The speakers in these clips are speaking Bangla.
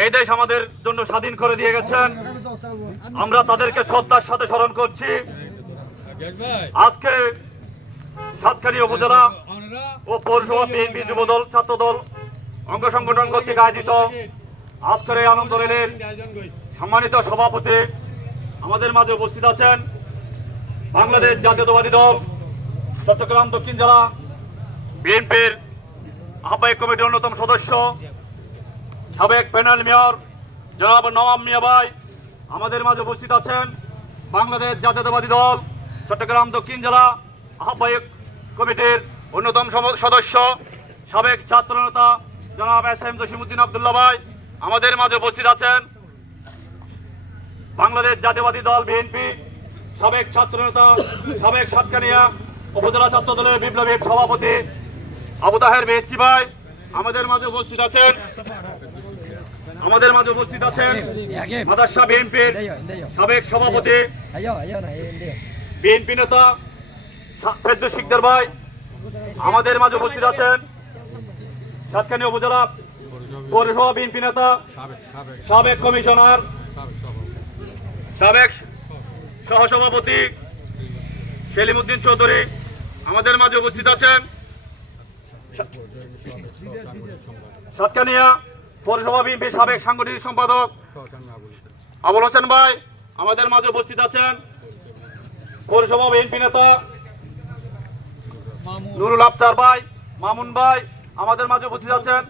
এই দেশ আমাদের জন্য স্বাধীন করে দিয়ে গেছেন। আমরা তাদেরকে শ্রদ্ধার সাথে স্মরণ করছি। আজকে সাতকানিয়া উপজেলা ও পৌরসভা বিএনপি যুবদল ছাত্রদল অঙ্গ সংগঠন কর্তৃক আয়োজিত আজকের এই আনন্দ রেলের সম্মানিত সভাপতি আমাদের মাঝে উপস্থিত আছেন বাংলাদেশ জাতীয়তাবাদী দল চট্টগ্রাম দক্ষিণ জেলা বিএনপির আহ্বায়ক কমিটির অন্যতম সদস্য সাবেক প্যানেল মেয়র জনাব নওয়াব মিয়া ভাই আমাদের মাঝে উপস্থিত আছেন বাংলাদেশ জাতীয়তাবাদী দল চট্টগ্রাম দক্ষিণ জেলা আহ্বায়ক কমিটির অন্যতম সদস্য সাবেক ছাত্রনেতা জনাব এস.এম. জসিমউদ্দিন আব্দুল্লাহ ভাই আমাদের মাঝে উপস্থিত আছেন বাংলাদেশ জাতীয়তাবাদী দল বিএনপি সাবেক ছাত্রনেতা সাবেক সাতকানিয়া উপজেলা ছাত্র দলের বিপ্লবী সভাপতি আবু তাহের বেহেচ্চি ভাই আমাদের মাঝে উপস্থিত আছেন মাদার্সা বিএনপির সাবেক সভাপতি বিএনপি নেতা ফেরদৌস শিকদার ভাই আমাদের মাঝে উপস্থিত আছেন সাতকানিয়া উপজেলা পৌরসভা বিএনপি নেতা সাবেক কমিশনার সাবেক সহসভাপতি সেলিমউদ্দিন চৌধুরী আমাদের মাঝে উপস্থিত আছেন সাতকানিয়া পৌরসভা বিএনপি সাবেক সাংগঠনিক সম্পাদক আবুল হোসেন ভাই আমাদের মাঝে উপস্থিত আছেন পৌরসভা বিএনপি নেতা নুরুল আফসার ভাই মামুন ভাই আমাদের মাঝে উপস্থিত আছেন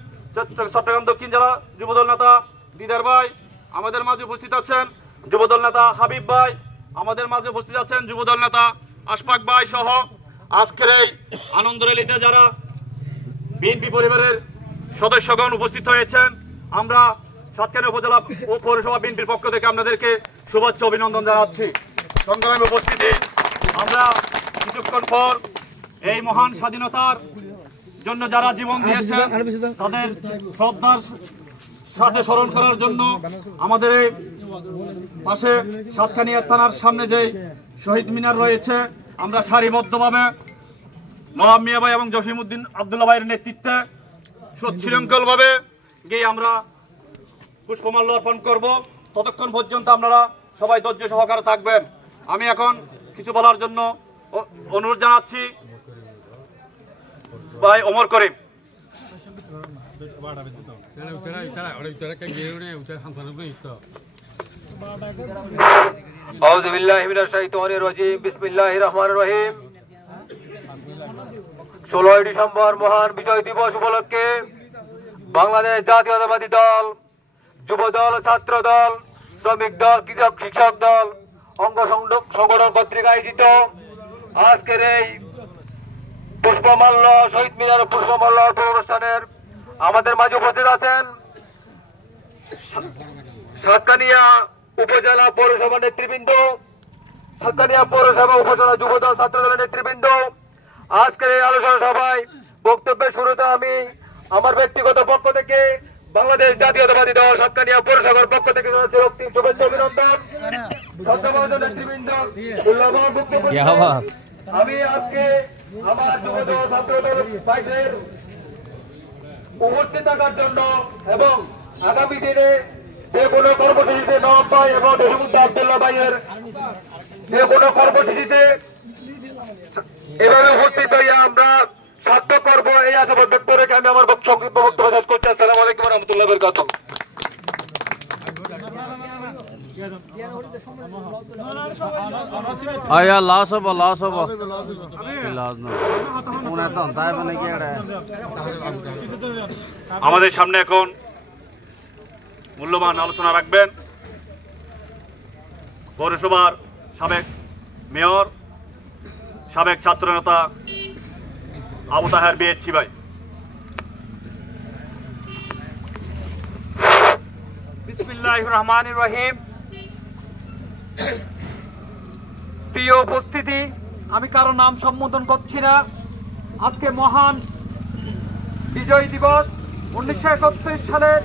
চট্টগ্রাম দক্ষিণ জেলা যুবদল নেতা দিদার ভাই আমাদের মাঝে উপস্থিত আছেন যুবদল নেতা হাবিব ভাই আমাদের মাঝে উপস্থিত আছেন যুবদল নেতা আশফাক ভাই সহ আজকের এই আনন্দ র্যালিতে যারা বিএনপি পরিবারের সদস্যগণ উপস্থিত হয়েছেন আমরা সাতকানিয়া উপজেলা ও পৌরসভা বিএনপির পক্ষ থেকে আপনাদেরকে শুভেচ্ছা অভিনন্দন জানাচ্ছি। সংগ্রামী উপস্থিতি আমরা কিছুক্ষণ পর এই মহান স্বাধীনতার জন্য যারা জীবন দিয়েছেন তাদের শ্রদ্ধার সাথে স্মরণ করার জন্য আমাদের এই পাশে সাতকানিয়া থানার সামনে যে শহীদ মিনার রয়েছে আমরা সারিবদ্ধভাবে নওয়াব মিয়া ভাই এবং জসিমউদ্দিন আব্দুল্লাহ ভাইয়ের নেতৃত্বে সুশৃঙ্খলভাবে গিয়ে আমরা পুষ্পমাল্য অর্পণ করব। ততক্ষণ পর্যন্ত আপনারা সবাই ধৈর্য সহকারে থাকবেন। আমি এখন কিছু বলার জন্য অনুরোধ জানাচ্ছি ভাই ওমর করিম। আউযু বিল্লাহি মিনাশ শাইতানির রাজিম বিসমিল্লাহির রহমানির রহিম। 16 ডিসেম্বর মহান বিজয় দিবস উপলক্ষে বাংলাদেশ জাতীয়তাবাদী দল যুবদল ছাত্র দল শ্রমিক দল কৃষক দল অঙ্গ সংগঠন কর্তৃক আয়োজিত আজকের এই পুষ্পমাল্য শহীদ মিনার পুষ্পমাল্য অর্পণ অনুষ্ঠানের আমাদের মাঝে উপস্থিত আছেন সাতকানিয়া উপজেলা পৌরসভা নেতৃবৃন্দ, সাতকানিয়া পৌরসভা উপজেলা যুবদল ছাত্র দলের নেতৃবৃন্দ। আজকের এই আলোচনা সভায় বক্তব্যের শুরুতে আমি আমার ব্যক্তিগত পক্ষ থেকে বাংলাদেশ জাতীয়তাবাদী দল সাতকানিয়া পৌরসভার পক্ষ থেকে শুভেচ্ছা অভিনন্দন। নেতৃবৃন্দ আমি আজকে আমার যুবদল ছাত্র দল ভাইদের উপস্থিত থাকার জন্য এবং আগামী দিনে যে কোনো কর্মসূচিতে নওয়াব ভাই এবং জসিমউদ্দিন আব্দুল্লাহ ভাইয়ের যে কোনো কর্মসূচিতে এভাবে উপস্থিত হইয়া আমরা সার্থক করবো এই আশাবাদ ব্যক্ত রেখে আমি আমার সংক্ষিপ্ত বক্তব্য শেষ করছি। আসসালামু আলাইকুম ওয়া রাহমাতুল্লাহি ওয়া বারাকাতুহু। আমাদের সামনে এখন মূল্যবান আলোচনা রাখবেন পৌরসভার সাবেক মেয়র সাবেক ছাত্রনেতা আবু তাহের বেহেচ্চি ভাই। বিসমিল্লাহির রহমানির রহিম। প্রিয় উপস্থিতি, আমি কারো নাম সম্বোধন করছি না। আজকে মহান বিজয় দিবস 1931 সালের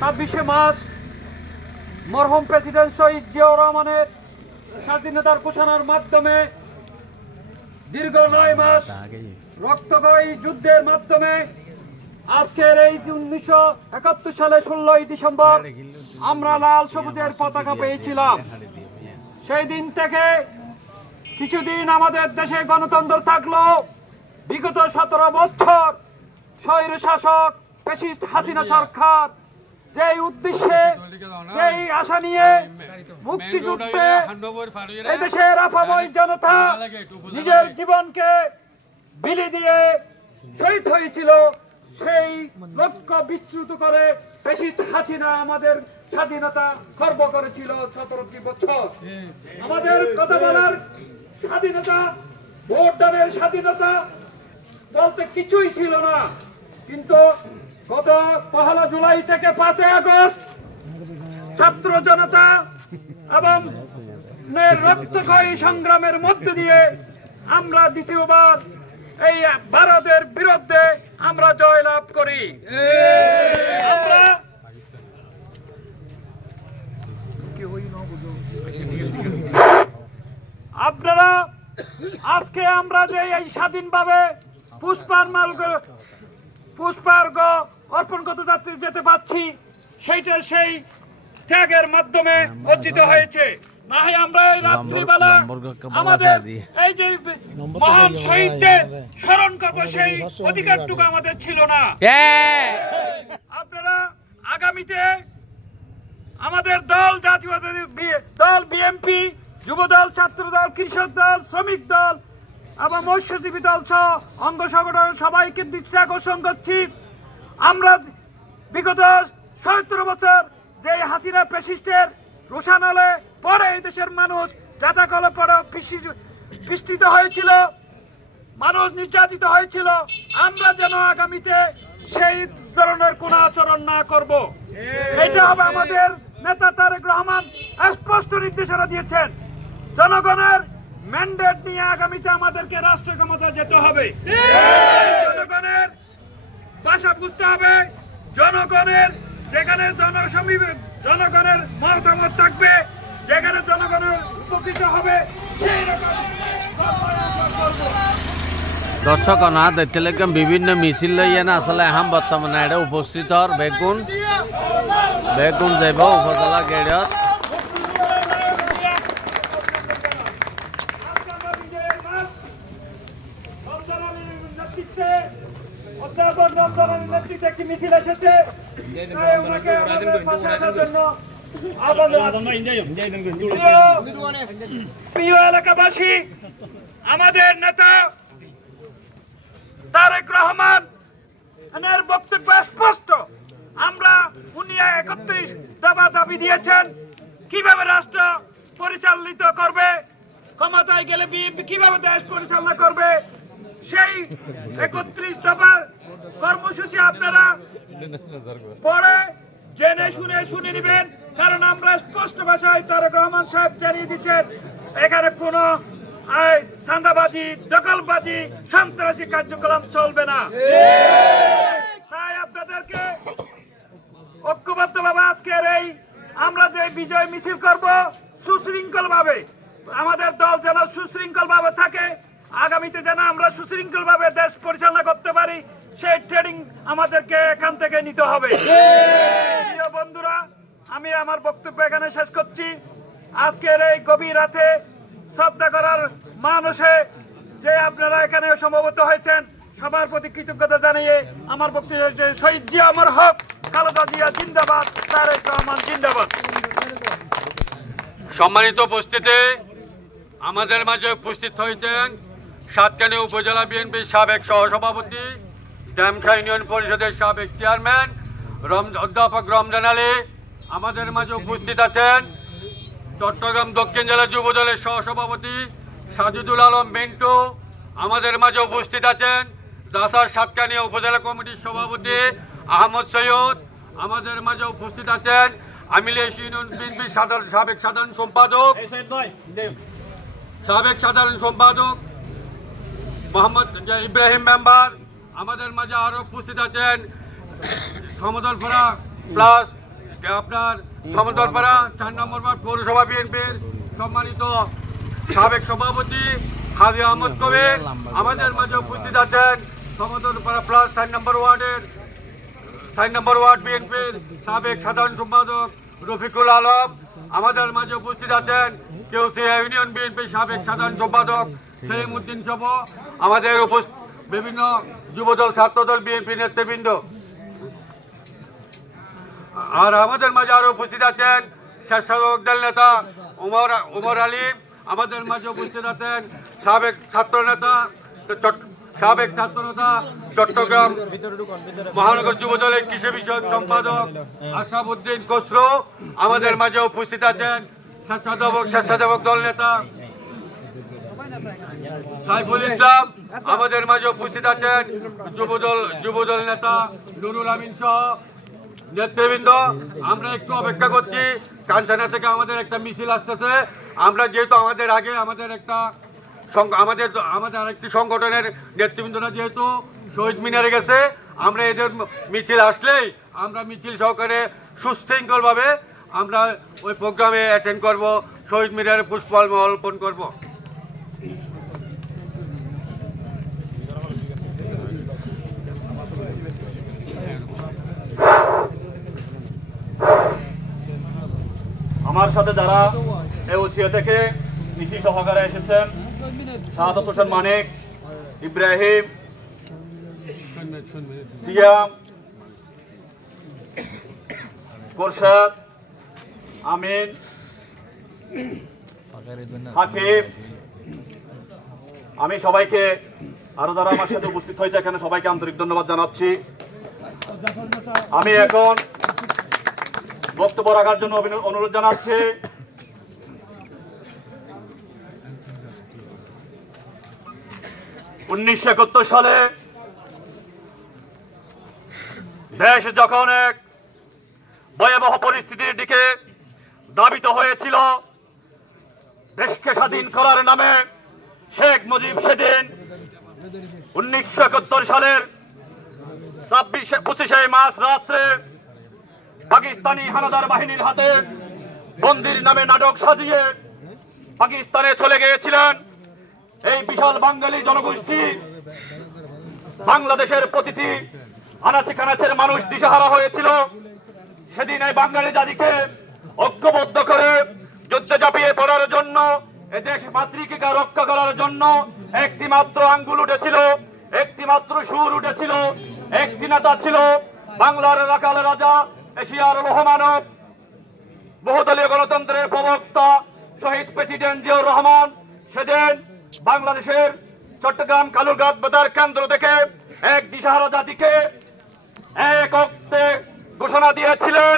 26শে মার্চ মরহুম প্রেসিডেন্ট শহীদ জিয়াউর রহমানের স্বাধীনতার ঘোষণার মাধ্যমে দীর্ঘ 9 মাস রক্তক্ষয়ী যুদ্ধের মাধ্যমে আজকের এই 1971 সালে 16ই ডিসেম্বর আমরা লাল সবুজের পতাকা পেয়েছিলাম। সেই দিন থেকে কিছুদিন আমাদের দেশে গণতন্ত্র থাকলো। বিগত 17 বছর স্বৈর শাসক ফ্যাসিস্ট হাসিনা সরকার যেই উদ্দেশ্যে যেই আশা নিয়ে মুক্তিযুদ্ধে এই দেশের আপাময় জনতা নিজের জীবনকে বিলি দিয়ে শহীদ হয়েছিল, সেই লক্ষ্য বিচ্যুত করে ফ্যাসিস্ট হাসিনা আমাদের স্বাধীনতা খর্ব করেছিল 17টি বছর। আমাদের কথা বলার স্বাধীনতা, ভোটদানের স্বাধীনতা বলতে কিছুই ছিল না। কিন্তু গত 1 জুলাই থেকে 5 আগস্ট ছাত্র জনতা এবং রক্তক্ষয়ী সংগ্রামের মধ্য দিয়ে আমরা দ্বিতীয়বার এই ভারতের বিরুদ্ধে আমরা জয়লাভ করি। আপনারা আজকে আমরা যে এই স্বাধীনভাবে পুষ্পার্ঘ অর্পণ করতে যেতে পারছি, সেইটা সেই ত্যাগের মাধ্যমে অর্জিত হয়েছে। না হয় আমরা এই রাত্রিবেলা আমাদের এই যে মহান শহীদদের স্মরণ করবো, সেই অধিকারটুকু আমাদের ছিল না। আপনারা আগামীতে আমাদের দল, জাতীয়তাবাদী দল, বিএনপি, যুব দল, ছাত্র দল, কৃষক দল, শ্রমিক দল এবং মৎস্যজীবী দল সহ অঙ্গ সংগঠন সবাইকে দৃষ্টি আকর্ষণ করছি। আমরা বিগত ৭০ বছর যে হাসিনা ফ্যাসিস্টের রোষানলে পরে এই দেশের মানুষ যাতাকলে পরে পৃষ্ঠিত হয়েছিল, মানুষ নির্যাতিত হয়েছিল, আমরা যেন আগামীতে সেই ধরনের কোন আচরণ না করব। এটা হবে আমাদের নেতা তারেক রহমান স্পষ্ট নির্দেশনা দিয়েছেন। জনগণের ম্যান্ডেট নিয়ে আগামীতে আমাদেরকে রাষ্ট্র ক্ষমতা যেতে হবে। জনগণের ভাষা বুঝতে হবে, জনগণের যেখানে জনগণের মতামত থাকবে, যেখানে জনগণের উপকৃত হবে, সেই রকম দর্শক না দেখতে লাগলাম বিভিন্ন মিছিল লইয়া না আসলে এখন বর্তমানে এটা উপস্থিত হর বেগুন যাব উপজেলা গেড়ত একটি মিছিল এসেছে, প্রিয় এলাকাবাসী, আমাদের নেতা তারেক রহমান এর বক্তব্য স্পষ্ট। আমরা 31 দফা দাবি দিয়েছেন, কিভাবে রাষ্ট্র পরিচালিত করবে, ক্ষমতায় গেলে বিএনপি কিভাবে দেশ পরিচালনা করবে, সেই 31 দফার কর্মসূচি আপনারা পরে জেনে শুনে নেবেন। কারণ আমরা স্পষ্ট ভাষায় তারেক রহমান সাহেব জানিয়ে দিচ্ছেন, এখানে কোনো চাঁদাবাজি, দখলবাজি, সন্ত্রাসী কার্যক্রম চলবে না। তাই আপনাদেরকে ঐক্যবদ্ধ ভাবে আজকের এই আমরা যে বিজয় মিছিল করব, সুশৃঙ্খল ভাবে আমাদের দল যেন সুশৃঙ্খল ভাবে থাকে, আগামীতে যেন আমরা সুশৃঙ্খল ভাবে দেশ পরিচালনা করতে পারি, সেই ট্রেনিং আমাদেরকে এখান থেকে নিতে হবে। প্রিয় বন্ধুরা, আমি আমার বক্তব্য এখানে শেষ করছি। আজকের এই গভীর রাতে শ্রদ্ধা করার মানুষে যে আপনারা এখানে সমবেত হয়েছেন, সবার প্রতি কৃতজ্ঞতা জানিয়ে আমার বক্তব্য শহীদ জিয়া অমর হক, খালেদা জিয়া জিন্দাবাদ, তারেক রহমান জিন্দাবাদ। সম্মানিত উপস্থিতি, আমাদের মাঝে উপস্থিত হয়েছেন সাতকানি উপজেলা বিএনপির সাবেক সহসভাপতি, ড্যামখা ইউনিয়ন পরিষদের সাবেক চেয়ারম্যান অধ্যাপক রমজান আলী। আমাদের মাঝে উপস্থিত আছেন চট্টগ্রাম দক্ষিণ জেলা যুব দলের সহসভাপতি সাজিদুল আলম মিন্টু। আমাদের মাঝে উপস্থিত আছেন দাসার সাতকানিয়া উপজেলা কমিটির সভাপতি আহমদ সৈয়দ। আমাদের মাঝে উপস্থিত আছেন আমিলিয়া ইউনিয়ন বিএনপির সাবেক সাধারণ সম্পাদক মোহাম্মদ ইব্রাহিম মেম্বার। আমাদের মাঝে আরো উপস্থিত আছেন সমদলপাড়া প্লাস আপনার সমদলপাড়া 4 নম্বর ওয়ার্ড পৌরসভা বিএনপির সম্মানিত সাবেক সভাপতি হাজি আহমদ কবির। আমাদের মাঝে উপস্থিত আছেন সমদলপাড়া প্লাস 4 নম্বর ওয়ার্ডের 4 নম্বর ওয়ার্ড বিএনপির সাবেক সাধারণ সম্পাদক রফিকুল আলম। আমাদের মাঝে উপস্থিত আছেন কেউসিয়া ইউনিয়ন বিএনপির সাবেক সাধারণ সম্পাদক সেলিম উদ্দিন সহ আমাদের বিভিন্ন যুবদল ছাত্রদল বিএনপি নেতৃবৃন্দ। আর আমাদের মাঝে আরো উপস্থিত আছেন স্বেচ্ছাসেবক দল নেতা উমর আলী। আমাদের মাঝে উপস্থিত আছেন সাবেক ছাত্র নেতা চট্টগ্রাম মহানগর যুবদলের কৃষি বিষয়ক সম্পাদক আশরাফুদ্দিন খসরু। আমাদের মাঝে উপস্থিত আছেন স্বেচ্ছাসেবক দল নেতা সাইফুল ইসলাম। আমাদের মাঝে উপস্থিত আছেন যুবদল নেতা নুরুল আমিন সহ নেতৃবৃন্দ। আমরা একটু অপেক্ষা করছি, কাঞ্চনা থেকে আমাদের একটা মিছিল আসতেছে। আমরা যেহেতু আমাদের আগে আমাদের আরেকটি সংগঠনের নেতৃবৃন্দরা যেহেতু শহীদ মিনারে গেছে, আমরা এদের মিছিল আসলেই আমরা মিছিল সহকারে সুশৃঙ্খলভাবে আমরা ওই প্রোগ্রামে অ্যাটেন্ড করব, শহীদ মিনারে পুষ্পমাল্য অর্পণ করব। আমার সাথে যারা এউসিয়া থেকে মিছিল সহকারে এসেছেন, শাহাদাত হোসেন মানিক, ইব্রাহিম, সিয়াম, কোরশাদ, আমিন, হাকিম, আমি সবাইকে আরো যারা আমার সাথে উপস্থিত হয়েছে এখানে সবাইকে আন্তরিক ধন্যবাদ জানাচ্ছি। আমি এখন বক্তব্য রাখার জন্য অনুরোধ জানাচ্ছি উনিশশো সালে দেশ যখন এক ভয়াবহ পরিস্থিতির দিকে ধাবিত হয়েছিল, দেশকে স্বাধীন করার নামে শেখ মুজিব সেদিন 1971 সালের 25শে মার্চ রাত্রে পাকিস্তানি হানাদার বাহিনীর হাতে বন্দির নামে নাটক সাজিয়ে পাকিস্তানে চলে গিয়েছিলেন। এই বিশাল বাঙালি জনগোষ্ঠী বাংলাদেশের প্রতিটি আনাচে কানাচের মানুষ দিশেহারা হয়েছিল। সেদিন এই বাঙালি জাতিকে ঐক্যবদ্ধ করে যুদ্ধে ঝাঁপিয়ে পড়ার জন্য, এদেশ মাতৃকা রক্ষা করার জন্য একটি মাত্র আঙ্গুল উঠেছিল, একটি মাত্র সুর উঠেছিল, একটি নেতা ছিল বাংলার রাখাল রাজা, এশিয়ার লোহমানব, বহুদলীয় গণতন্ত্রের প্রবক্তা শহীদ প্রেসিডেন্ট জিয়াউর রহমান। সেদিন বাংলাদেশের চট্টগ্রাম কালুরঘাট বেতার কেন্দ্র থেকে এক দিশাহারা জাতিকে এক অক্তে ঘোষণা দিয়েছিলেন,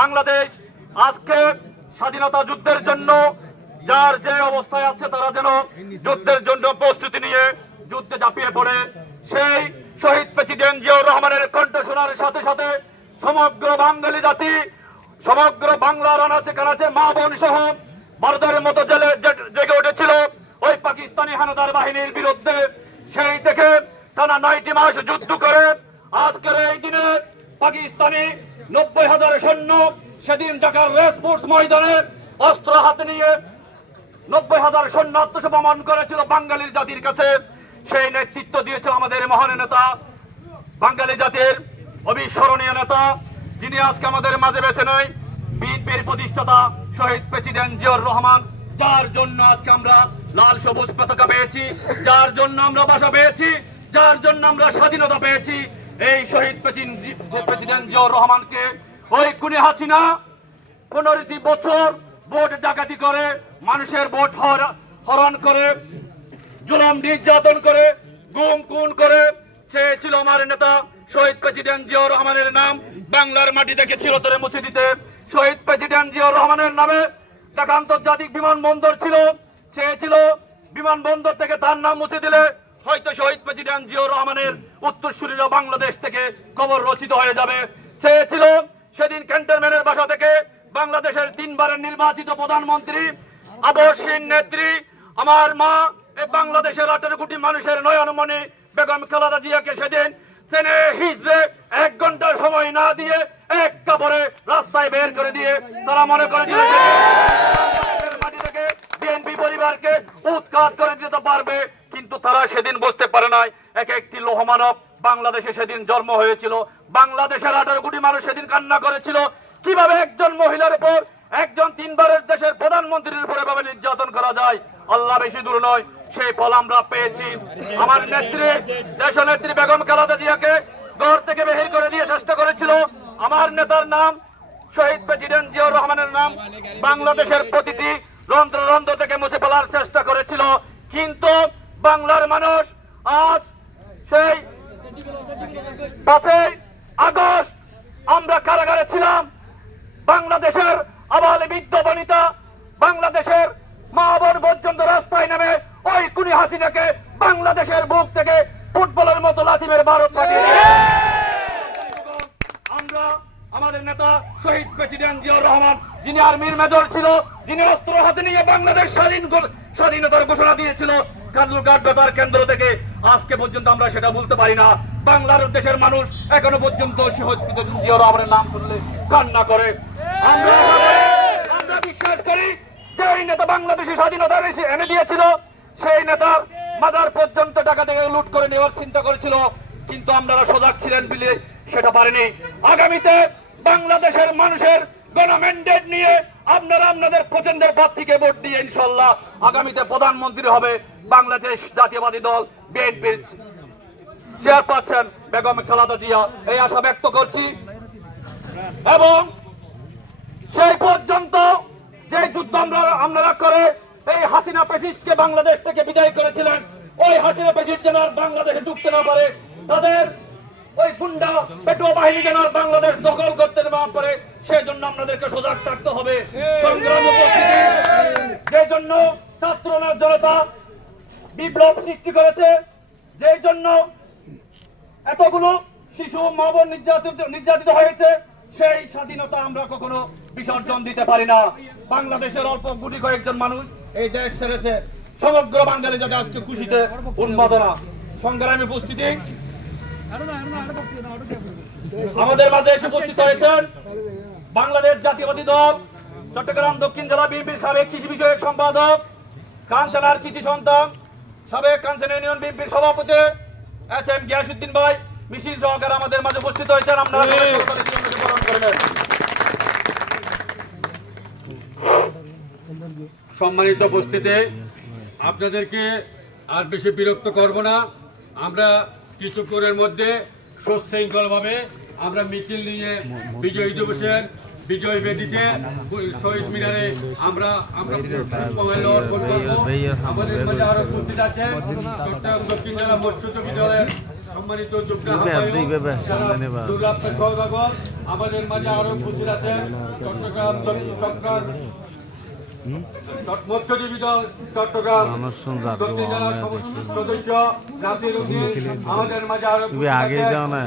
বাংলাদেশ আজকে স্বাধীনতা যুদ্ধের জন্য যার যে অবস্থায় আছে তারা যেন যুদ্ধের জন্য প্রস্তুতি নিয়ে যুদ্ধে ঝাঁপিয়ে পড়ে। সেই শহীদ প্রেসিডেন্ট জিয়াউর রহমানের কণ্ঠ শোনার সাথে সাথে সমগ্র বাঙালি জাতি, সমগ্র বাংলার আনাচে কানাচে মা বোন সহ ভারতের মতো জেগে উঠেছিল ওই পাকিস্তানি হানাদার বাহিনীর বিরুদ্ধে। সেই থেকে টানা 90 মাস যুদ্ধ করে আজকের এই দিনে পাকিস্তানি 90,000 সৈন্য সেদিন ঢাকার রেসকোর্স ময়দানে অস্ত্র হাতে নিয়ে 90,000 সৈন্য আত্মসমর্পণ করেছিল বাঙালির জাতির কাছে। সেই নেতৃত্ব দিয়েছে আমাদের মহান নেতা, বাঙালি জাতির অবিস্মরণীয় নেতা, যিনি আজকে আমাদের মাঝে বেঁচে নেই, বিএনপির প্রতিষ্ঠাতা শহীদ প্রেসিডেন্ট জিয়াউর রহমান, যার জন্য আজকে আমরা লাল সবুজ পতাকা পেয়েছি, যার জন্য আমরা বাসা পেয়েছি, যার জন্য আমরা স্বাধীনতা পেয়েছি। এই শহীদ প্রেসিডেন্ট জিয়াউর রহমানকে ওই খুনি হাসিনা 15 বছর ভোট ডাকাতি করে, মানুষের ভোট হরণ করে, জুলুম নির্যাতন করে, গুম খুন করে চেয়েছিল আমার নেতা শহীদ প্রেসিডেন্ট জিয়াউর রহমানের নাম বাংলার মাটি থেকে চিরতরে মুছে দিতে। শহীদ প্রেসিডেন্ট জিয়াউর রহমানের নামে ঢাকা আন্তর্জাতিক বিমানবন্দর ছিল, চেয়েছিল বিমানবন্দর থেকে তার নাম মুছে দিলে হয়তো শহীদ প্রেসিডেন্ট জিয়াউর রহমানের উত্তরসূরিরা বাংলাদেশ থেকে কবর রচিত হয়ে যাবে। চেয়েছিল সেদিন ক্যান্টনমেন্টের বাসা থেকে বাংলাদেশের 3 বারের নির্বাচিত প্রধানমন্ত্রী আবশ্যিক নেত্রী আমার মা বাংলাদেশের 18 কোটি মানুষের নয়নমণি বেগম খালেদা জিয়াকে সেদিন ট্রেনে হিজড়ে 1 ঘন্টার সময় না দিয়ে এক কাপড়ে রাস্তায় বের করে দিয়ে তারা মনে করেছিল মাটি থেকে বিএনপি পরিবারকে উৎখাত করে দিতে পারবে, কিন্তু তারা সেদিন বুঝতে পারে নাই এক একটি লোহমানব বাংলাদেশে সেদিন জন্ম হয়েছিল, বাংলাদেশের 18 কোটি মানুষ সেদিন কান্না করেছিল কিভাবে একজন মহিলার উপর একজন 3 বারের দেশের প্রধানমন্ত্রীর উপর এভাবে নির্যাতন করা যায়। আল্লাহ বেশি দূর নয়, সেই ফল আমরা পেয়েছি। আমার নেত্রী, দেশনেত্রী বেগম খালেদা জিয়াকে ঘর থেকে বের করে দিয়ে চেষ্টা করেছিল। আমার নেতার নাম শহীদ প্রেসিডেন্ট জিয়াউর রহমানের নাম বাংলাদেশের প্রতিটি রন্ধ্র রন্ধ্র থেকে মুছে ফেলার চেষ্টা করেছিল, কিন্তু বাংলার মানুষ আজ সেই 5 আগস্ট আমরা কারাগারে ছিলাম। বাংলাদেশের আবাল বৃদ্ধ বনিতা, বাংলাদেশের মা বোন পর্যন্ত রাস্তায় নেমে ওই খুনি হাসিনাকে বাংলাদেশের বুক থেকে ফুটবলের মতো লাথি মেরে ভারত পাঠিয়ে আমরা আমাদের নেতা শহীদ প্রেসিডেন্ট জিয়াউর রহমান, যিনি আর্মির মেজর ছিল, যিনি অস্ত্র হাতে নিয়ে বাংলাদেশ স্বাধীনতার ঘোষণা দিয়েছিল, কালুরঘাট বেতার কেন্দ্র থেকে আজকে পর্যন্ত আমরা সেটা বলতে পারি না। বাংলার দেশের মানুষ এখনো পর্যন্ত শহীদ প্রেসিডেন্ট জিয়াউর রহমানের নাম শুনলে কান্না করে। আমরা বিশ্বাস করি যে এই নেতা বাংলাদেশে স্বাধীনতা এনে দিয়েছিল, সেই নেতার মাজার পর্যন্ত টাকা থেকে লুট করে নেওয়ার চিন্তা করেছিল, কিন্তু আপনারা সজাগ ছিলেন বলে সেটা পারেনি। আগামীতে বাংলাদেশের মানুষের গণম্যান্ডেট নিয়ে আপনারা আপনাদের পছন্দের প্রার্থীকে ভোট দিয়ে ইনশাল্লাহ আগামীতে প্রধানমন্ত্রী হবে বাংলাদেশ জাতীয়বাদী দল বিএনপির চেয়ারপারসন বেগম খালেদা জিয়া, এই আশা ব্যক্ত করছি। এবং সেই পর্যন্ত যে যুদ্ধ আপনারা করে এই হাসিনা ফ্যাসিস্টকে বাংলাদেশ থেকে বিদায় করেছিলেন, ওই হাসিনা ফ্যাসিস্ট যেন বাংলাদেশে ঢুকতে না পারে, তাদের ওই গুন্ডা পেটুয়া বাহিনী যেন বাংলাদেশ দখল করতে না পারে, সেজন্য আপনাদেরকে সজাগ থাকতে হবে। সংগ্রাম উপস্থিতি, যে জন্য ছাত্র জনতা বিপ্লব সৃষ্টি করেছে, যে জন্য এতগুলো শিশু মা বোন নির্যাতিত হয়েছে, সেই স্বাধীনতা আমরা কখনো বিসর্জন দিতে পারি না। বাংলাদেশের অল্প গুটি কয়েকজন মানুষ এই দেশ ছেড়েছে, সমগ্র বাঙালি যাতে আজকে খুশিতে উন্মাদনা। সংগ্রামী উপস্থিতি, আমাদের মাঝে এসে উপস্থিত হয়েছেন বাংলাদেশ জাতীয়বাদী দল চট্টগ্রাম দক্ষিণ জেলা বিএনপির সাবেক কৃষি বিষয়ক সম্পাদক, কাঞ্চনার কৃতি সন্তান, সাবেক কাঞ্চনা ইউনিয়ন বিএনপির সভাপতি HM গিয়াসউদ্দিন ভাই মিছিল সহকারে আমাদের মাঝে উপস্থিত হয়েছেন। আপনারা সম্মানিত উপস্থিতি, আপনাদেরকে আর বেশি বিরক্ত করব না। আমরা কিছুক্ষণের মধ্যে সুশৃঙ্খলভাবে আমরা মিছিল নিয়ে বিজয় দিবসের বিজয় বেদিতে শহীদ মিনারে আমরা অর্পণ করব। আমাদের মাঝে আরো উপস্থিত আছেন চট্টগ্রাম দক্ষিণ জেলা মৎস্যজীবী দলের সম্মানিত যুগ্ম দুর্লভ সৌদাগর, আমাদের মাঝে আরো উপস্থিত আছেন চট্টগ্রাম মৎস্যজীবী দল চট্টগ্রাম দক্ষিণ জেলার সদস্য নাসির উদ্দিন, আমাদের মাঝে আরো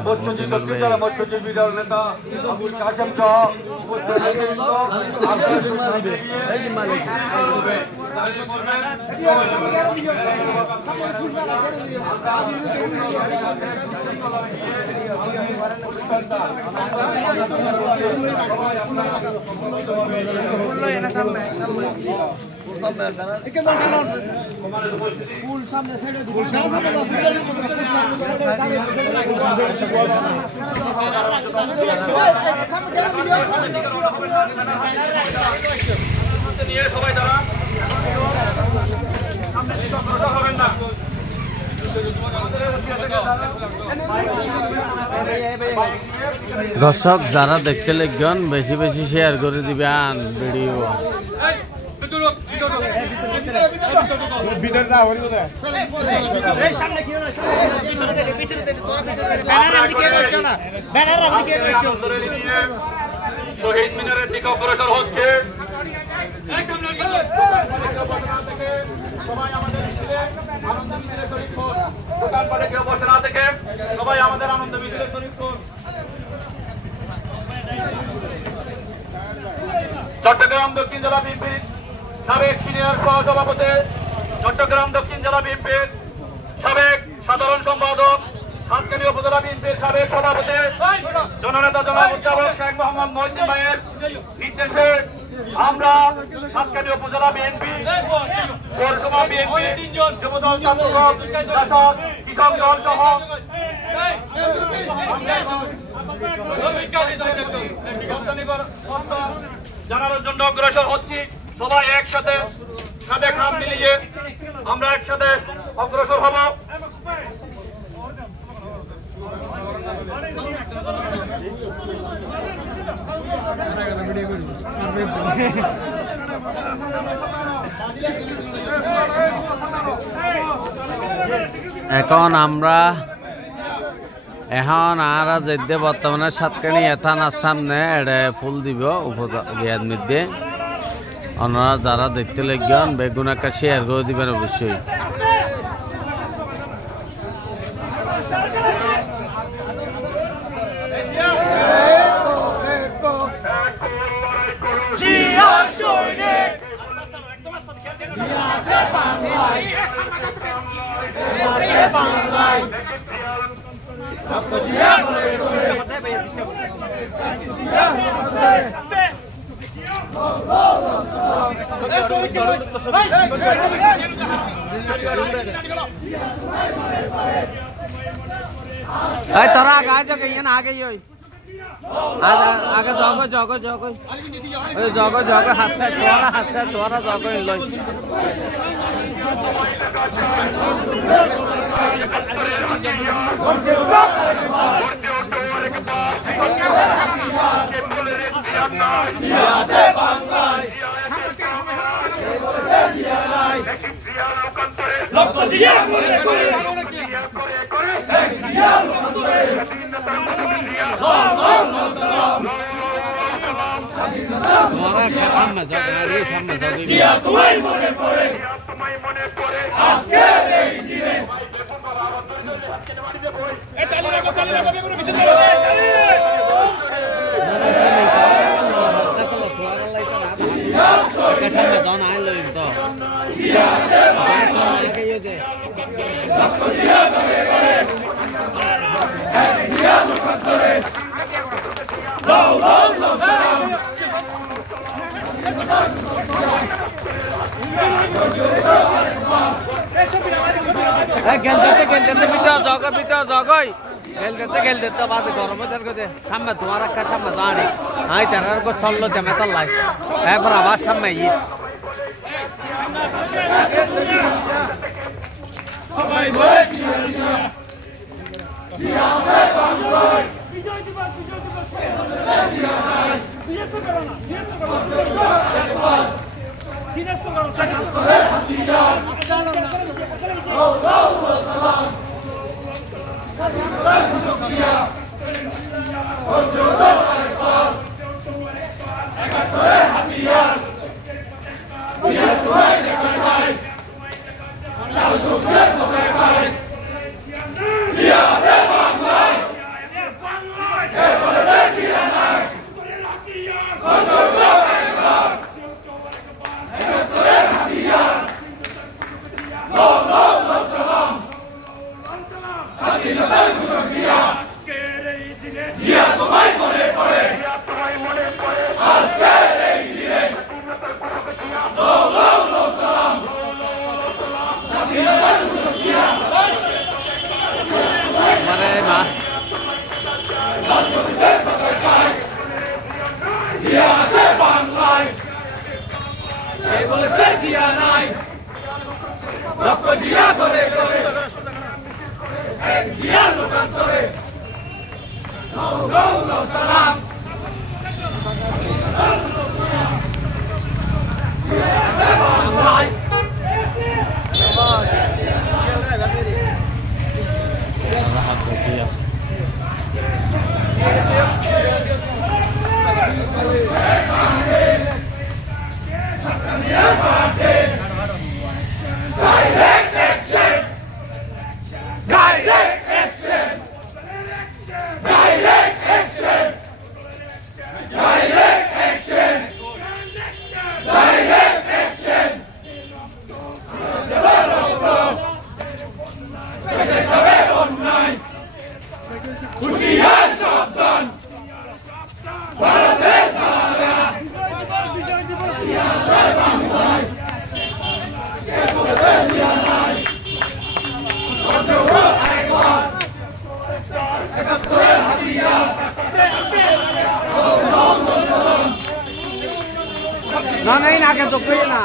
দক্ষিণ জেলা মৎস্যজীবী দল নেতা আবুল কাশেম সহ সবাই দাঁড়ান, দর্শক যারা দেখতে লাগবেন বেশি বেশি শেয়ার করে দিবেন ভিডিও। শহীদ মিনারের দিকে অগ্রসর হচ্ছে। সবাই আমাদের মিছিলে আনন্দ মিছিলে শরীক হন, দোকানপাটে কেউ বসে না থেকে সবাই আমাদের আনন্দ মিছিলে শরীক হন। চট্টগ্রাম দক্ষিণ জেলা বিএনপির সাবেক সিনিয়র সহসভাপতি, চট্টগ্রাম দক্ষিণ জেলা বিএনপির সাবেক সাধারণ সম্পাদক সাতকানিয়া উপজেলা বিএনপির সাবেক সভাপতি জননেতা জনাব উদ্যাপক শেখ মোহাম্মদ মহিউদ্দিন ভাইয়ের নির্দেশে আমরা সাতকানিয়া উপজেলা বিএনপি, পৌরসভা বিএনপি, যুবদল, ছাত্রদল, জাসদ, কৃষক দল সহ জানানোর জন্য অগ্রসর হচ্ছি। সবাই একসাথে সাথে খাম মিলিয়ে আমরা একসাথে অগ্রসর হব। এখন আর যেতে বর্তমানে সাতকানিয়া থানার সামনে এটা ফুল দিব উপজেলার মধ্যে। ওনারা যারা দেখতে লাগবেন বেগুন একটা শেয়ার করে দিবেন অবশ্যই। তোরা আগে আগে জগ হাসছে তোরা জগ লই খেলতে বাদে গরমে সামনে তোমার একটা সামনে জানি আই তার চললো তেমন লাই এরপর আবার সামনে ঈদ না নাই না আগে তো কই না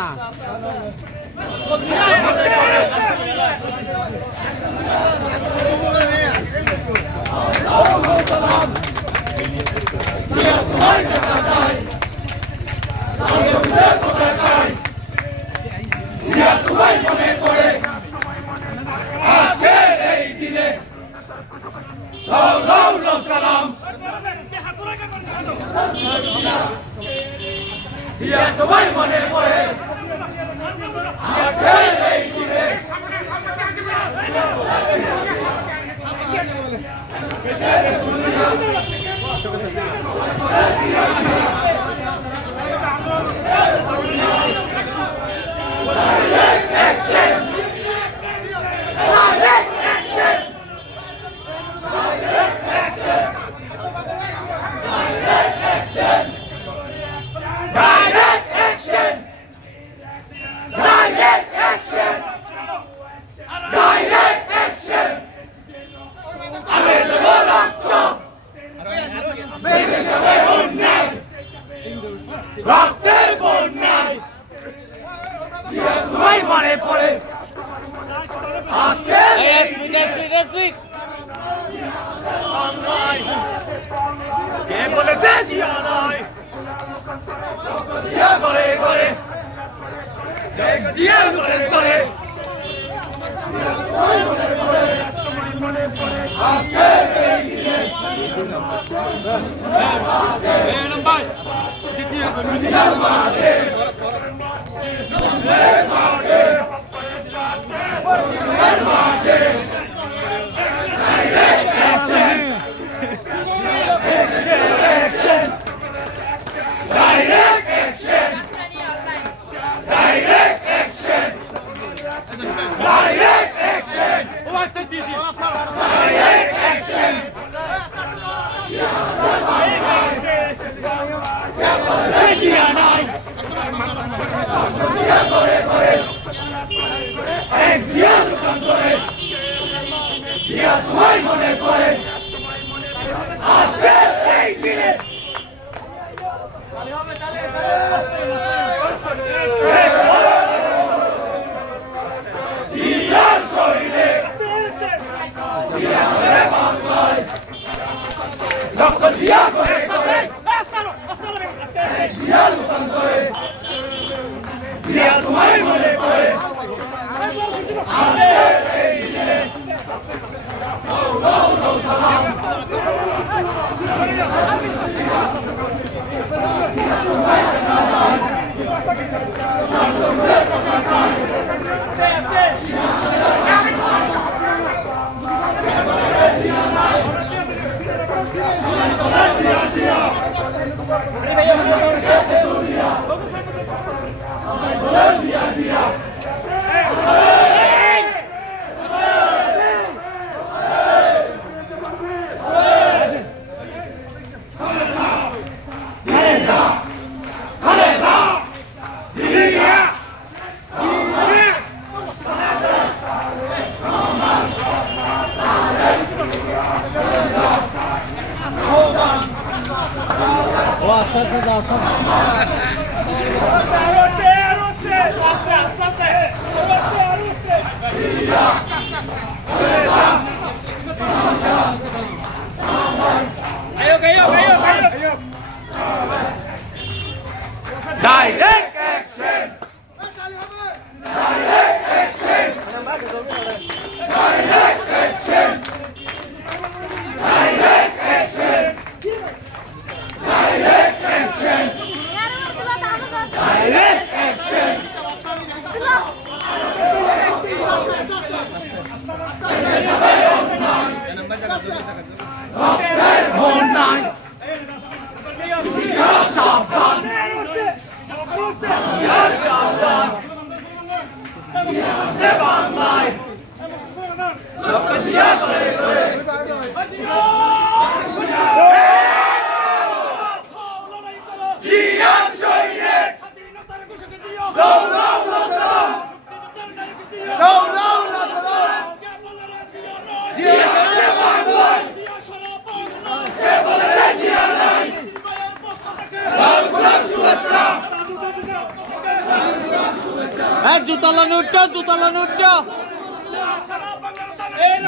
জুতালয় উঠছো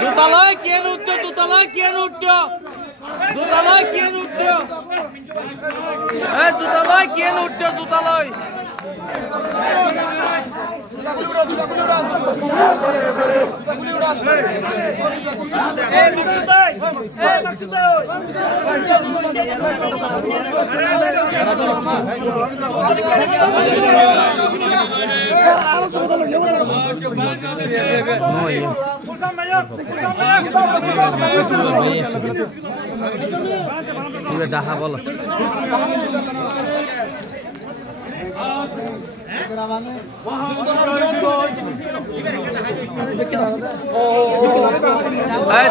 জুতালয় কে উঠছো জুতালয় কে উঠছো জুতালয় কে উঠছো জুতালয় কে উঠছো জুতালয় ডাহা বলো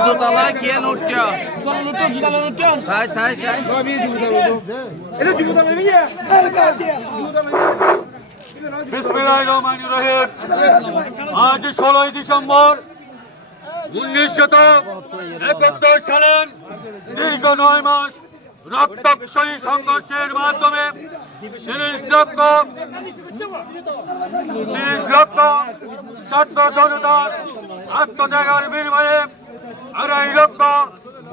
জুতালয় কে উঠছো বিসমিল্লাহির রহমানির রহিম। আজ 16 ডিসেম্বর 1971 সালের দীর্ঘ 9 মাস রক্তক্ষয়ী সংঘর্ষের মাধ্যমে 30 লক্ষ ছাত্র জনতার আত্মত্যাগের বিনিময়ে 2.5 লক্ষ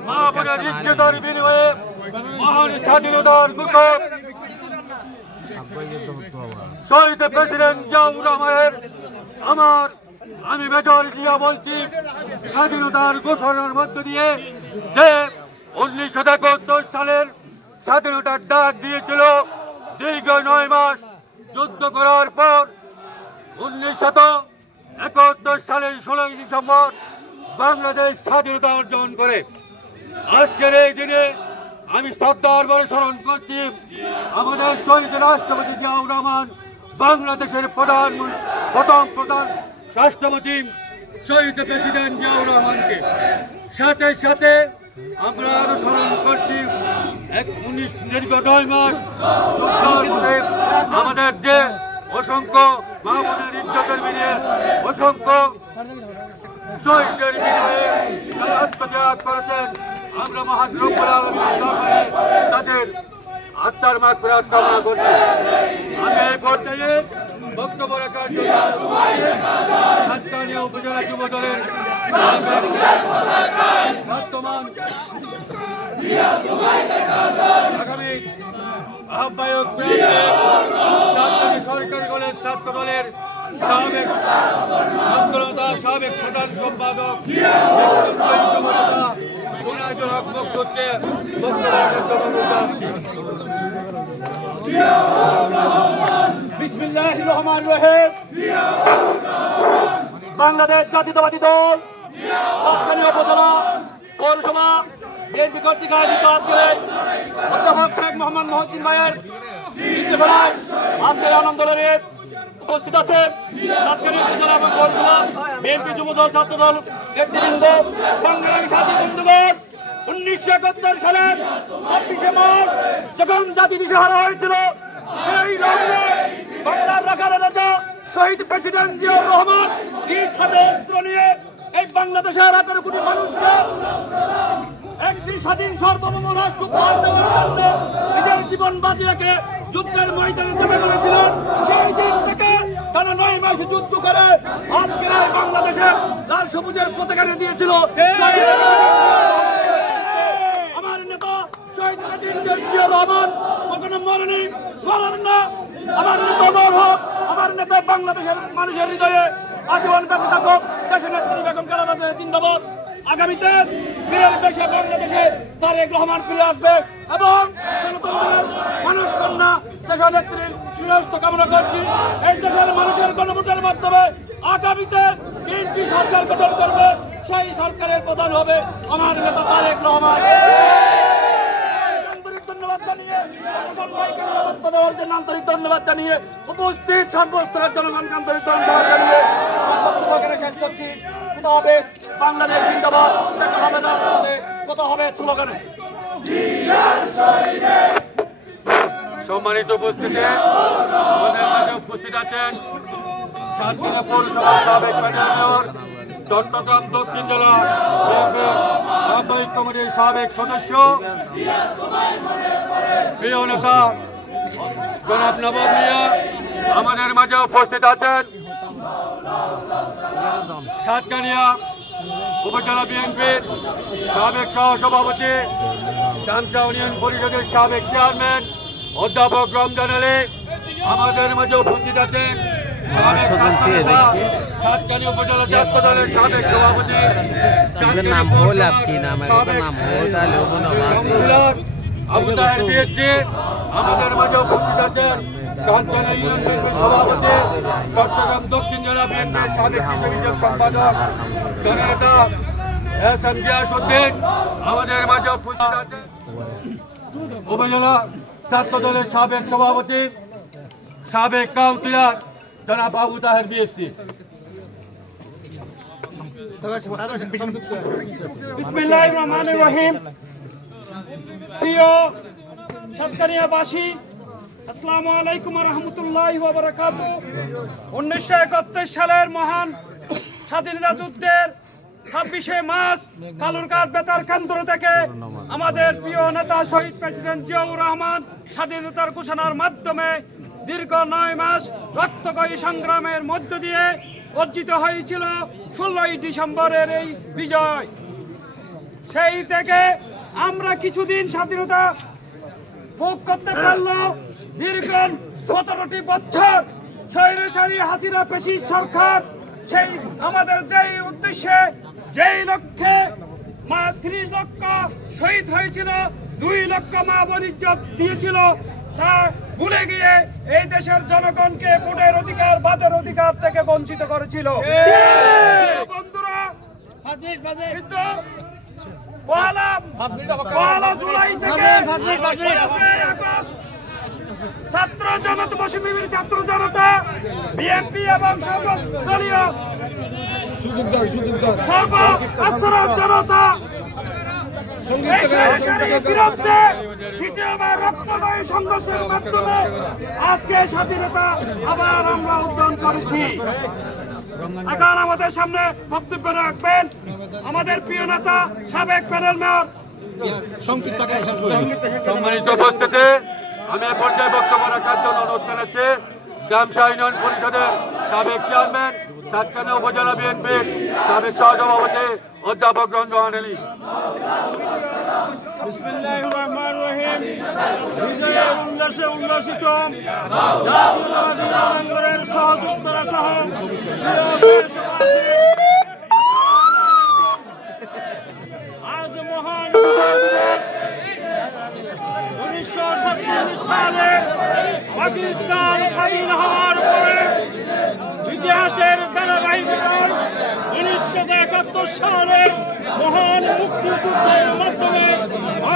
মা বোনের ইজ্জতের বিনিময়ে মহান স্বাধীনতার ঘোষক শহীদ প্রেসিডেন্ট জিয়াউর রহমানের আমি মেজর জিয়া বলছি, স্বাধীনতার ঘোষণার মধ্য দিয়ে যে 1971 সালের স্বাধীনতার ডাক দিয়েছিল, দীর্ঘ 9 মাস যুদ্ধ করার পর 1971 সালের 16 ডিসেম্বর বাংলাদেশ স্বাধীনতা অর্জন করে। আজকের এই দিনে আমি শ্রদ্ধার বলে স্মরণ করছি আমাদের শহীদ রাষ্ট্রপতি জিয়াউর রহমান, বাংলাদেশের প্রথম প্রধান রাষ্ট্রপতি শহীদ প্রেসিডেন্ট জিয়াউর রহমানকে। সাথে সাথে আমরা আরো স্মরণ করছি 19 9 মাস আমাদের যে অসংখ্য মা বোনের ইজ্জতের বিনিময়ে অসংখ্য শহীদের বিনিময়ে যারা আত্মত্যাগ করেছেন, আমরা মহান রব্বুল আলামিনের দরবারে তাদের আত্মার মাগফিরাত কামনা করছি। আমি এই পর্যায়ে বক্তব্য রাখার জন্য সাতকানিয়া উপজেলা যুব দলের বর্তমান আগামী আহ্বায়ক সরকারি কলেজ ছাত্র দলের সাবেক সাধারণ সম্পাদক বিসমিল্লাহির রহমানির রহিম। বাংলাদেশ জাতীয়তাবাদী দল সাতকানিয়া উপজেলা পৌরসভা বিএনপি কর্তৃক আয়োজিত আজকের অধ্যাপক শেখ মোহাম্মদ মহিউদ্দিন ভাইয়ের নির্দেশনায় আজকের আনন্দলয়ে উপস্থিত আছেন সাতকানিয়া উপজেলা এবং পৌরসভা বিএনপি যুবদল ছাত্রদল নেতৃবৃন্দ, সংগ্রামী সাথী বন্ধুগণ। 1971 সালের 26শে মার্চ যখন জাতি দিশেহারা হয়েছিল, সেই লগ্নে বাংলার রাখাল রাজা শহীদ প্রেসিডেন্ট জিয়াউর রহমান নিজ হাতে অস্ত্র নিয়ে এই বাংলাদেশের 18 কোটি মানুষকে একটি স্বাধীন সার্বভৌম রাষ্ট্র উপহার দেওয়ার জন্য নিজের জীবন বাজি রেখে যুদ্ধের ময়দানে চেপে পড়েছিলেন। সেই দিন থেকে টানা 9 মাস যুদ্ধ করে আজকের এই বাংলাদেশের লাল সবুজের পতাকা দিয়েছিল আমার নেতা শহীদ প্রেসিডেন্ট জিয়াউর রহমান। কখনো মরেনি, মরার না। আমার নেতা অমর হোক, আমার নেতা বাংলাদেশের মানুষের হৃদয়ে আজীবন বেঁচে থাকুক। দেশের নেত্রী বেগম খালেদা জিয়া জিন্দাবাদ। আগামীতে বীরের বেশে বাংলাদেশে তারেক রহমান ফিরে আসবে এবং গণতন্ত্রের মানুষ কন্যা দেশের নেত্রীর সুস্বাস্থ্য কামনা করছি। এই দেশের মানুষের গণভোটের মাধ্যমে আগামীতে বিএনপি সরকার গঠন করবে, সেই সরকারের প্রধান হবে আমার নেতা তারেক রহমান। আন্তরিক ধন্যবাদ জানিয়ে দেওয়ার জন্য আন্তরিক ধন্যবাদ জানিয়ে উপস্থিত সর্বস্তরের জনগণকে আন্তরিক ধন্যবাদ জানিয়ে বক্তব্য শেষ করছি। কোথা হবে বাংলাদেশ জিন্দাবাদ, দেখা হবে রাজপথে, কোথা হবে স্লোগানে। সম্মানিত উপস্থিতি, আমাদের মাঝে উপস্থিত আছেন সাতক্ষীরা পৌরসভার সাবেক মেয়র, চট্টগ্রাম দক্ষিণ জেলা আহ্বায়ক কমিটির সাবেক সদস্য, প্রিয় নেতা জনাব নবাব মিয়া। আমাদের মাঝে উপস্থিত আছেন সাতকানিয়া উপজেলা বিএনপির সাবেক সহসভাপতি ডামচা ইউনিয়ন পরিষদের সাবেক চেয়ারম্যান অধ্যাপক রমজান আলী আমাদের মাঝে উপস্থিত আছেন। সাতকানিয়া উপজেলা ছাত্র দলের সাবেক সভাপতি কাউন্সিলর আবু তাহের বিএসজি আমাদের মাঝে উপস্থিত আছেন। কাঞ্চনা ইউনিয়ন বিএনপির সভাপতি চট্টগ্রাম দক্ষিণ জেলা বিএনপির সাবেক কৃষি বিষয়ক সম্পাদক জননেতা এহসান গিয়াসউদ্দিন আমাদের মাঝে উপস্থিত আছেন। উপজেলা ছাত্র দলের সাবেক সভাপতি সাবেক কাউন্সিলর জনাব আবু তাহের বিএসজি। বিসমিল্লাহির রহমানির রহিম। প্রিয় সাতকানিয়াবাসী, আসসালামু আলাইকুম ওয়া রাহমাতুল্লাহি ওয়া বারাকাতুহু। 1971 সালের মহান স্বাধীনতা যুদ্ধের 26শে মার্চ কালুরঘাট বেতার কেন্দ্র থেকে আমাদের প্রিয় নেতা শহীদ প্রেসিডেন্ট জিয়াউর রহমান স্বাধীনতার ঘোষণার মাধ্যমে দীর্ঘ 9 মাস রক্তক্ষয়ী সংগ্রামের মধ্য দিয়ে অর্জিত হয়েছিল 16ই ডিসেম্বরের এই বিজয়। সেই থেকে আমরা কিছুদিন স্বাধীনতা ভোগ করতে পারলেও দীর্ঘ 17টি বছর স্বৈরাচারী হাসিনা পেশির সরকার সেই আমাদের যেই উদ্দেশ্যে যেই লক্ষ্যে 30 লক্ষ শহীদ হয়েছিল, 2 লক্ষ মা বলিজ্জত দিয়েছিল, তা ভুলে গিয়ে এই দেশের জনগণকে ভোটের অধিকার বাতের অধিকার থেকে বঞ্চিত করেছিল। বন্ধুরা, কিন্তু পয়লা জুলাই থেকে আগস্ট ছাত্র জনতা বৈষম্যবিরোধী ছাত্র জনতা বিএনপি এবং সর্বদলীয় সর্বস্তরের জনতা বিরুদ্ধে দ্বিতীয়বার রক্তক্ষয়ী সংঘর্ষের মাধ্যমে আজকে স্বাধীনতা আবার আমরা উদ্যান করেছি। এখন আমাদের সামনে বক্তব্য রাখবেন আমাদের প্রিয় নেতা সাবেক প্যানেল মেয়র। সম্মানিত উপস্থিতি, আমি এ পর্যায়ে বক্তব্য রাখার জন্য অনুরোধ জানাচ্ছি ডামচা ইউনিয়ন পরিষদের সাবেক চেয়ারম্যান সাতকানিয়া উপজেলা বিএনপির সাবেক সহসভাপতি অধ্যাপক রমজান আলী। বিসমিল্লাহির রহমানির রহিম। বিজয়ের উল্লাসে উল্লাসিত জাতীয়তাবাদী আন্দোলনের সহযোদ্ধারা সহ আজ মহান 1947 সালে পাকিস্তান স্বাধীন হওয়ার পরে ইতিহাসের ধারাবাহিকতায় 1971 সালে মহান মুক্তিযুদ্ধের মাধ্যমে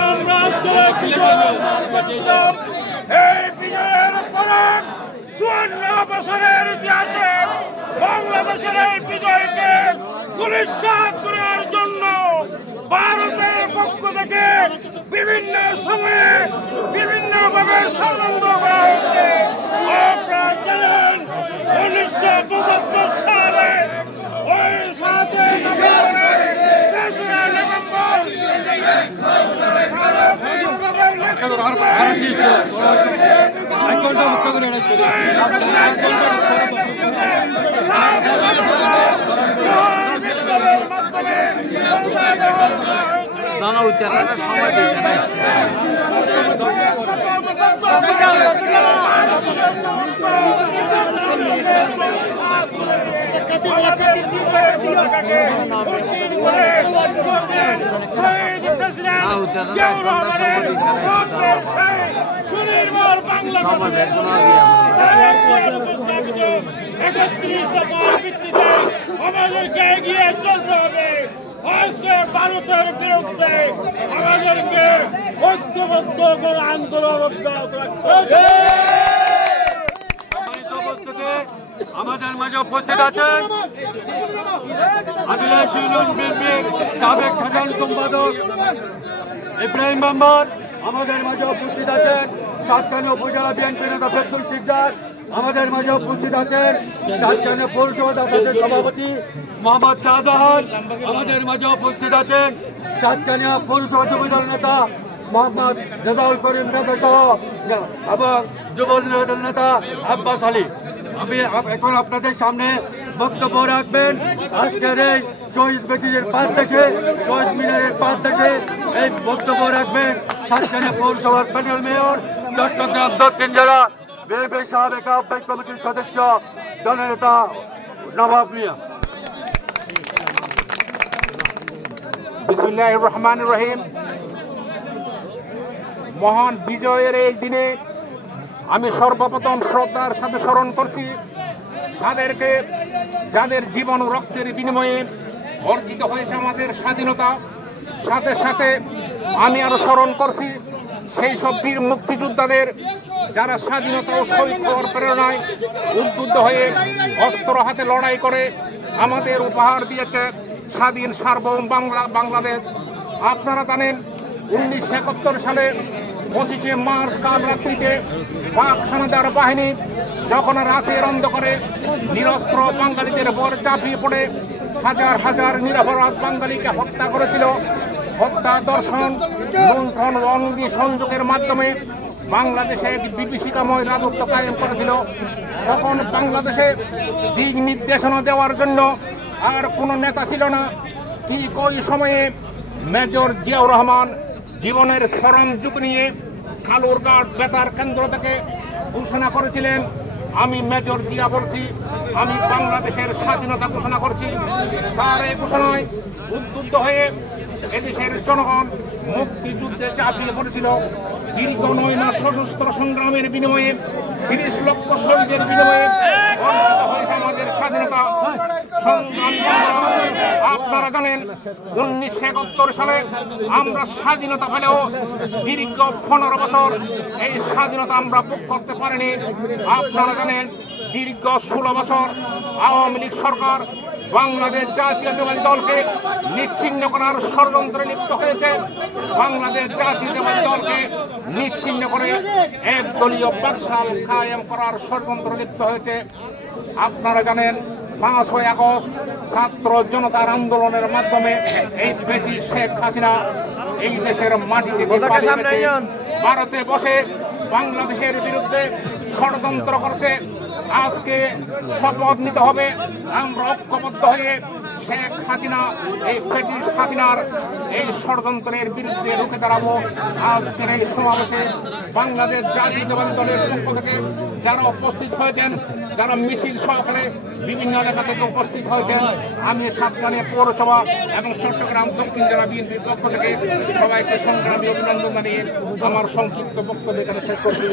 আমরা আজকে বিজয় অর্জন করেছিলাম। এই বিজয়ের পরে 54 বছরের ইতিহাসে বাংলাদেশের এই বিজয়কে পুনঃস্থাপিত করার জন্য ভারতের পক্ষ থেকে বিভিন্ন সময়ে বিভিন্নভাবে ষড়যন্ত্র করা হয়েছে। আপনারা জানেন 1975 সালে ওই 7 নভেম্বর সময় সুনির্ভর বাংলাদেশের 31 দফার ভিত্তিতে আমাদেরকে এগিয়ে চলতে হবে। আজকে ভারতের বিরুদ্ধে আমাদেরকে ঐক্যবদ্ধ করে আন্দোলন অব্যাহত রাখতে হবে। আমাদের মাঝে উপস্থিত আছেন আদিলাস ইউনিয়ন বিএনপির সাবেক সাধারণ সম্পাদক ইব্রাহিম মেম্বার। আমাদের মাঝে উপস্থিত আছেন সাতকানিয়া উপজেলা বিএনপি নেতা ফেরদৌস শিকদার। আমাদের মাঝে উপস্থিত আছেন সাতকানিয়া পৌরসভা দাতাদের সভাপতি মোহাম্মদ শাহজাহান। আমাদের মাঝে উপস্থিত আছেন সাতকানিয়া পৌরসভা যুবদল নেতা মোহাম্মদ রেজাউল করিম নেতা সহ এবং যুবদল নেতা আব্বাস আলী। আমি এখন আপনাদের সামনে বক্তব্য রাখবেন আজকের এই শহীদ বেদির পাশ থেকে শহীদ মিনারের পাশ থেকে এই বক্তব্য রাখবেন সাতকানিয়া পৌরসভার প্যানেল মেয়র চট্টগ্রাম দক্ষিণ জেলা বিএনপি সাবেক আহ্বায়ক কমিটির সদস্য দলনেতা নবাব মিয়া। বিসমিল্লাহির রহমানির রহিম। মহান বিজয়ের এই দিনে আমি সর্বপ্রথম শ্রদ্ধার সাথে স্মরণ করছি তাদেরকে যাদের জীবন ও রক্তের বিনিময়ে অর্জিত হয়েছে আমাদের স্বাধীনতা। সাথে সাথে আমি আরো স্মরণ করছি সেই সব বীর মুক্তিযোদ্ধাদের যারা স্বাধীনতা ও শহীদ হওয়ার প্রেরণায় উদ্বুদ্ধ হয়ে অস্ত্র হাতে লড়াই করে আমাদের উপহার দিয়েছে স্বাধীন সার্বভৌম বাংলাদেশ। আপনারা জানেন 1971 সালে 25শে মার্চ কাল রাত্রিতে পাক সেনাদার বাহিনী যখন রাতের অন্ধকারে নিরস্ত্র বাঙালিদের উপর ঝাঁপিয়ে পড়ে হাজার হাজার নিরপরাধ বাঙালিকে হত্যা করেছিল। হত্যা, দর্শন, লুণ্ঠন ও অঙ্গি সংযোগের মাধ্যমে বাংলাদেশে এক বিভীষিকাময় রাজত্ব কায়েম করেছিল। তখন বাংলাদেশে দিক নির্দেশনা দেওয়ার জন্য আর কোনো নেতা ছিল না। ঠিক ওই সময়ে মেজর জিয়াউর রহমান জীবনের চরম যুগ নিয়ে কালুরঘাট বেতার কেন্দ্র থেকে ঘোষণা করেছিলেন, আমি মেজর জিয়া বলছি, আমি বাংলাদেশের স্বাধীনতা ঘোষণা করছি। তার এই ঘোষণায় উদ্বুদ্ধ হয়ে এদেশের জনগণ মুক্তিযুদ্ধে ঝাঁপিয়ে পড়েছিল। দীর্ঘ 9 মাস সশস্ত্র সংগ্রামের বিনিময়ে 30 লক্ষ শহীদের বিনিময়ে অর্জিত হয়েছে আমাদের স্বাধীনতা। আপনারা জানেন 1971 সালে আমরা স্বাধীনতা পেলেও দীর্ঘ 15 বছর এই স্বাধীনতা আমরা ভোগ করতে পারিনি। আপনারা জানেন দীর্ঘ 16 বছর আওয়ামী লীগ সরকার বাংলাদেশ জাতীয়তাবাদী দলকে নিচ্ছিন্ন করার ষড়যন্ত্রে লিপ্ত হয়েছে। বাংলাদেশ জাতীয়তাবাদী দলকে নিচ্ছিন্ন করে একদলীয় বাকশাল কায়েম করার ষড়যন্ত্রে লিপ্ত হয়েছে। আপনারা জানেন 5ই আগস্ট ছাত্র জনতার আন্দোলনের মাধ্যমে এই দেশি শেখ হাসিনা এই দেশের মাটি থেকে ভারতে বসে বাংলাদেশের বিরুদ্ধে ষড়যন্ত্র করছে। আজকে শপথ নিতে হবে আমরা ঐক্যবদ্ধ হয়ে শেখ হাসিনা এই ফ্যাসিস্ট হাসিনার এই ষড়যন্ত্রের বিরুদ্ধে রুখে দাঁড়াবো। আজকের এই সমাবেশে বাংলাদেশ জাতীয়তাবাদী দলের পক্ষ থেকে যারা উপস্থিত হয়েছেন, যারা মিছিল সহকারে বিভিন্ন এলাকা থেকে উপস্থিত হয়েছেন, আমি সাতকানিয়া পৌরসভা এবং চট্টগ্রাম দক্ষিণ জেলা বিএনপির পক্ষ থেকে সবাইকে সংগ্রামী অভিনন্দন জানিয়ে আমার সংক্ষিপ্ত বক্তব্য এখানে শেষ করছি।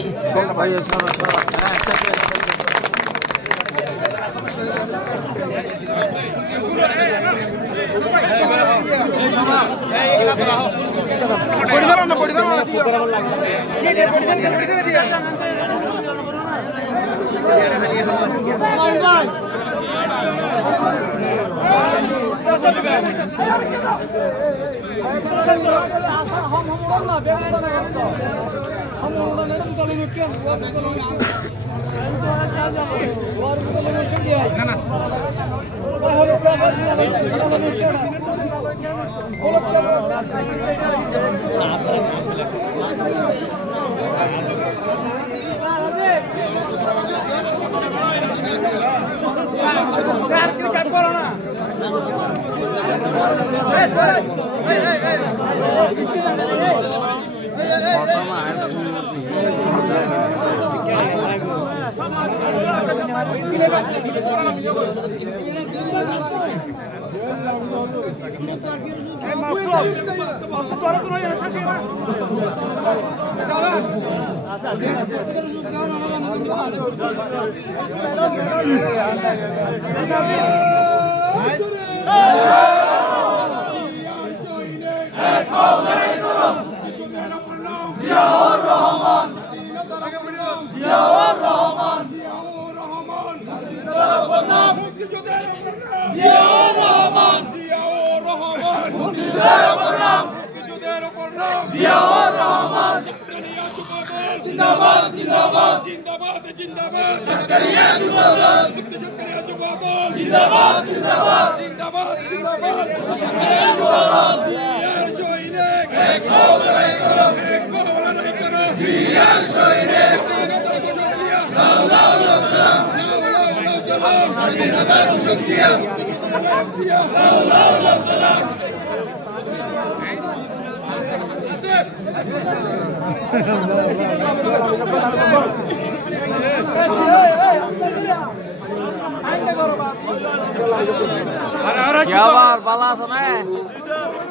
আবার ভালো আছো না?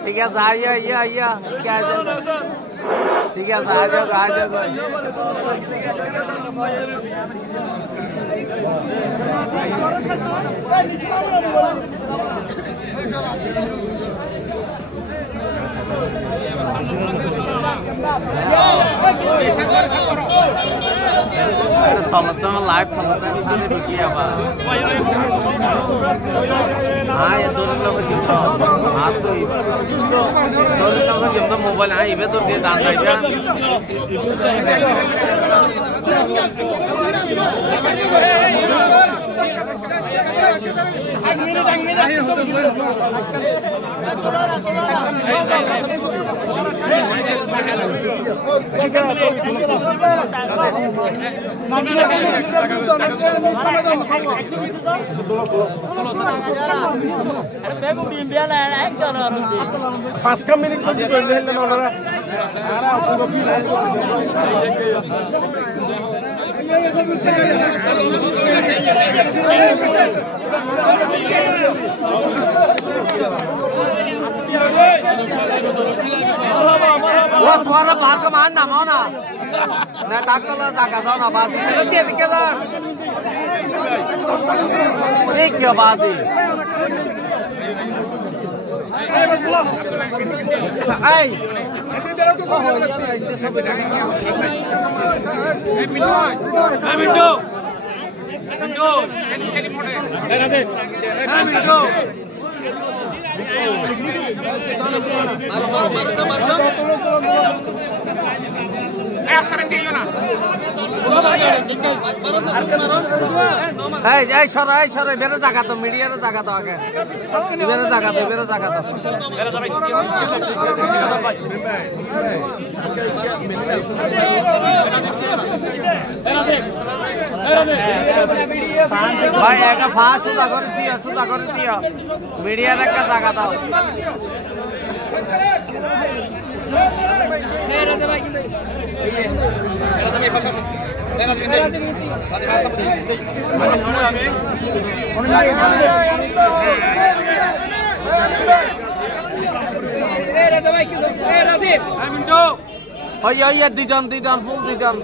ঠিক আছে আইয়া ইয়া ইয়া ঠিক আছে আজ চলতে লাইভ চলতে স্থানে ঢুকি আবার হ্যাঁ দলিল হাত তো দলিল যেমন মোবাইল হ্যাঁ ইবে তোর দিয়ে দান চাইবে পাঁচটা মিনিট तुम्हारा बाहर का मान नाम हो ना मैं ताकत ला ताकत हो ना बात क्या दिक्कत है क्या बात है সরাই বেড়ে জায়গা তো মিডিয়ার জায়গা তো আগে বেড়ে জায়গা তো ভাই একটা ফাঁস সুদা করে দিও মিডিয়ার একটা জায়গা দাও দিদন ফুল দিদন